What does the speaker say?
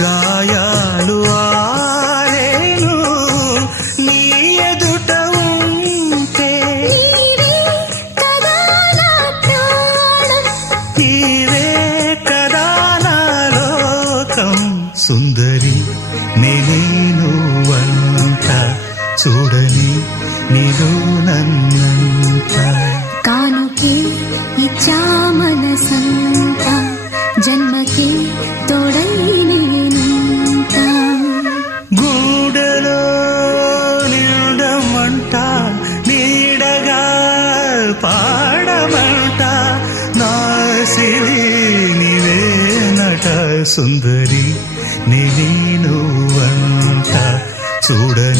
గాయాలు ఆరేను నీ ఎదుట ఉంటే నీవే కదా నా లోకం సుందరి నేను వంట చూడని నీలో నన్నంట కానుకే ఇచ్చా మనసంత జన్మకి తోడై నేనంట గూడలో నిండమంట నీడగా పాడమంట నా సిరి నీవేనట సుందరి నేను వంట చూడని